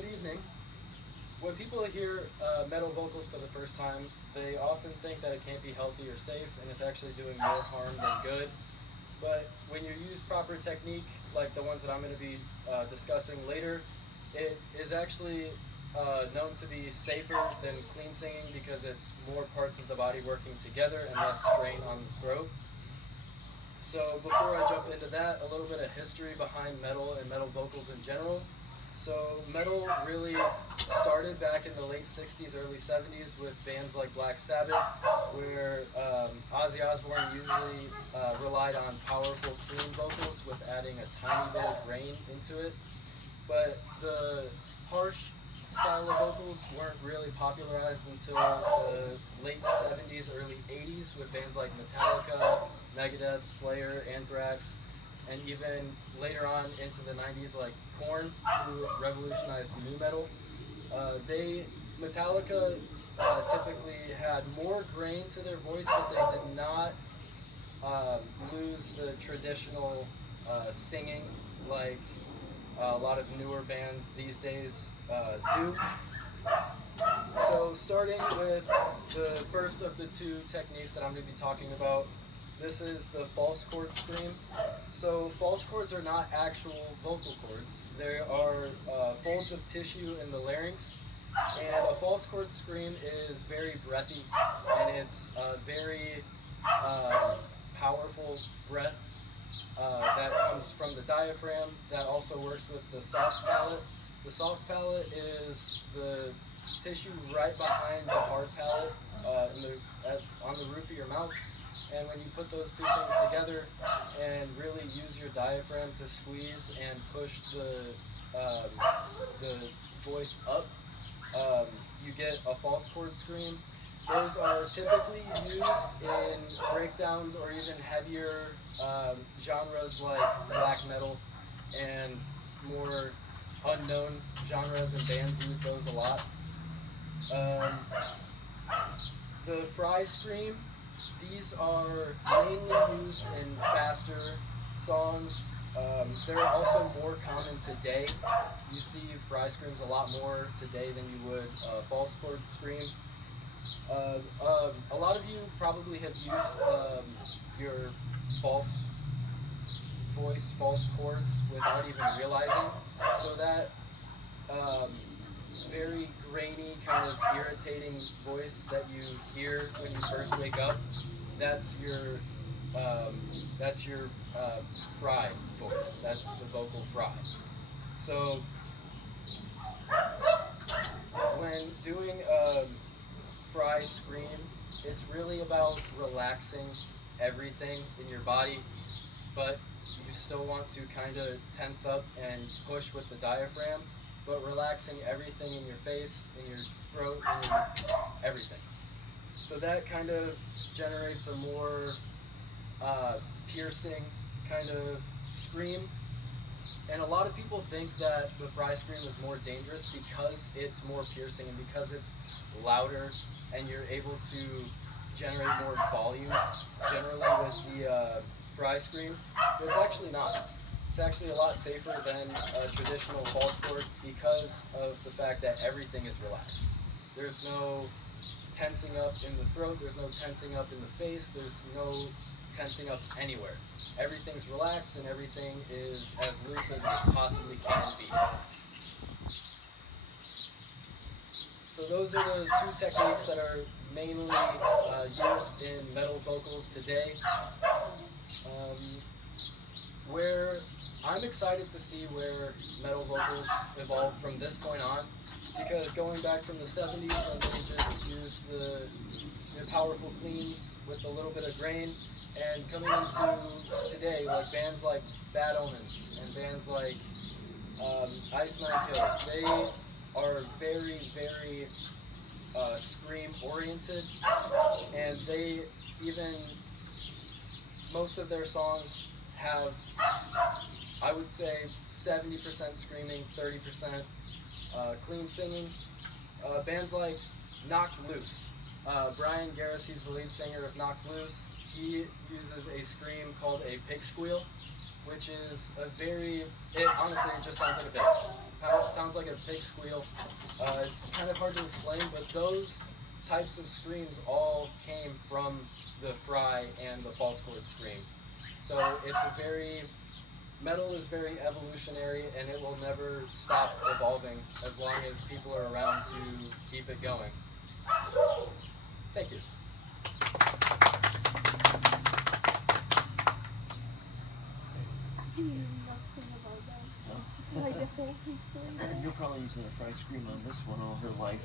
Good evening. When people hear metal vocals for the first time, they often think that it can't be healthy or safe, and it's actually doing more harm than good. But when you use proper technique, like the ones that I'm going to be discussing later, it is actually known to be safer than clean singing because it's more parts of the body working together and less strain on the throat. So before I jump into that, a little bit of history behind metal and metal vocals in general. So metal really started back in the late 60s, early 70s with bands like Black Sabbath, where Ozzy Osbourne usually relied on powerful, clean vocals with adding a tiny bit of grain into it. But the harsh style of vocals weren't really popularized until the late 70s, early 80s with bands like Metallica, Megadeth, Slayer, Anthrax, and even later on into the 90s like Korn, who revolutionized nu metal. Metallica typically had more grain to their voice, but they did not lose the traditional singing like a lot of newer bands these days do. So starting with the first of the two techniques that I'm going to be talking about, this is the false chord scream. So false chords are not actual vocal cords. They are folds of tissue in the larynx. And a false chord scream is very breathy, and it's a very powerful breath that comes from the diaphragm that also works with the soft palate. The soft palate is the tissue right behind the hard palate on the roof of your mouth. And when you put those two things together and really use your diaphragm to squeeze and push the voice up, you get a false chord scream. Those are typically used in breakdowns or even heavier genres like black metal, and more unknown genres and bands use those a lot. The fry scream, these are mainly used in faster songs. They're also more common today. You see fry screams a lot more today than you would false chord scream. A lot of you probably have used your false voice, false chords without even realizing. So that very grainy, kind of irritating voice that you hear when you first wake up, that's your fry voice. That's the vocal fry. So when doing a fry scream, it's really about relaxing everything in your body, but you still want to kind of tense up and push with the diaphragm, but relaxing everything in your face, in your throat, in your everything. So that kind of generates a more piercing kind of scream. And a lot of people think that the fry scream is more dangerous because it's more piercing and because it's louder and you're able to generate more volume generally with the fry scream. But it's actually not. It's actually a lot safer than a traditional false chord because of the fact that everything is relaxed. There's no tensing up in the throat, there's no tensing up in the face, there's no tensing up anywhere. Everything's relaxed and everything is as loose as it possibly can be. So those are the two techniques that are mainly used in metal vocals today. Where I'm excited to see where metal vocals evolve from this point on, because going back from the 70s when they just used the powerful cleans with a little bit of grain, and coming into today, like bands like Bad Omens and bands like Ice Nine Kills, they are very, very scream oriented, and they even, most of their songs have, I would say, 70% screaming, 30% clean singing. Bands like Knocked Loose. Brian Garris, he's the lead singer of Knocked Loose. He uses a scream called a pig squeal, which is it honestly, it just sounds like a pig. sounds like a pig squeal. It's kind of hard to explain, but those types of screams all came from the fry and the false chord scream. So it's a very metal is very evolutionary, and it will never stop evolving as long as people are around to keep it going. Thank you. You're probably using a fry scream on this one all her life.